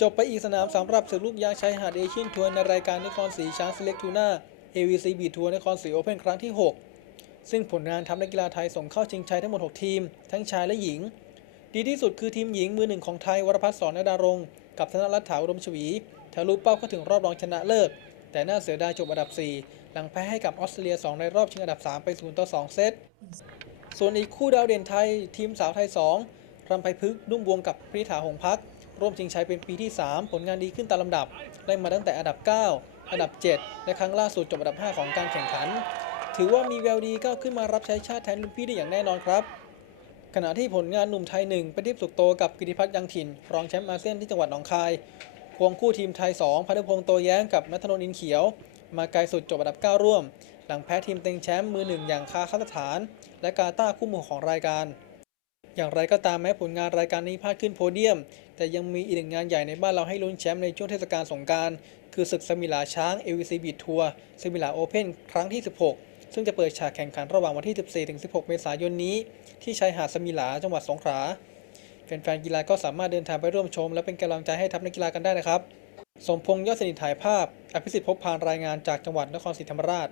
จบไปอีกสนามสำหรับศึกลูกยางชายหาดเอเชียนทัวร์ในรายการนครศรีช้างสเล็กทูน่า AVC b ทัวร์นครศรีโอเพ่นครั้งที่ 6 ซึ่งผลงานทำนักกีฬาไทยส่งเข้าชิงชัยทั้งหมด 6 ทีม ทั้งชายและหญิง ดีที่สุดคือทีมหญิงมือหนึ่งของไทยวรพัฒน์สอนนดารงกับธนรัตน์ถาวรมชวีทะลุเป้าเข้าถึงรอบรองชนะเลิศ แต่น่าเสียดายจบอันดับ 4 หลังแพ้ให้กับออสเตรเลีย 2 ในรอบชิงอันดับ 3 ไป0ต่อ2เซตส่วนอีกคู่ดาวเด่นไทยทีมสาวไทย 2 รำไพพฤกษ์นุ่มบวงกับพริษฐาหงพัก ร่วมชิงชัยเป็นปีที่ 3 ผลงานดีขึ้นตามลำดับไล่มาตั้งแต่อันดับ 9 อันดับ 7 และครั้งล่าสุดจบอันดับ 5 ของการแข่งขัน ถือว่ามีแววดีก้าวขึ้นมารับใช้ชาติแทนรุ่นพี่ได้อย่างแน่นอนครับ ขณะที่ผลงานหนุ่มไทยหนึ่งประดิษฐ์สุขโตกับกิติพัฒน์ยังถิ่น รองแชมป์อาเซียนที่จังหวัดหนองคายควงคู่ทีมไทย 2พันธพงษ์โตแย้งกับนัทนนท์อินเขียว มาไกลสุดจบอันดับ 9 ร่วม หลังแพ้ทีมเต็งแชมป์มือหนึ่งอย่างคาซัคสถาน และกาตาคู่มือของรายการ อย่างไรก็ตามแม้ผลงานรายการนี้พลาดขึ้นโพเดียม แต่ยังมีอีกหนึ่งงานใหญ่ในบ้านเราให้ลุ้นแชมป์ในช่วงเทศกาลสงกราร คือศึกสมิลาช้าง AVC Beat Tour สมิลาโอเพนครั้งที่ 16 ซึ่งจะเปิดฉากแข่งขันระหว่างวันที่ 14-16 เมษายนนี้ ที่ชายหาดสมิลาจังหวัดสงขลาแฟนๆกีฬาก็สามารถเดินทางไปร่วมชม และเป็นกำลังใจให้ทัพนักกีฬากันได้นะครับ สมพงษ์ยอดสนิทถ่ายภาพ อภิสิทธิ์พบพานรายงานจากจังหวัดนครศรีธรรมราช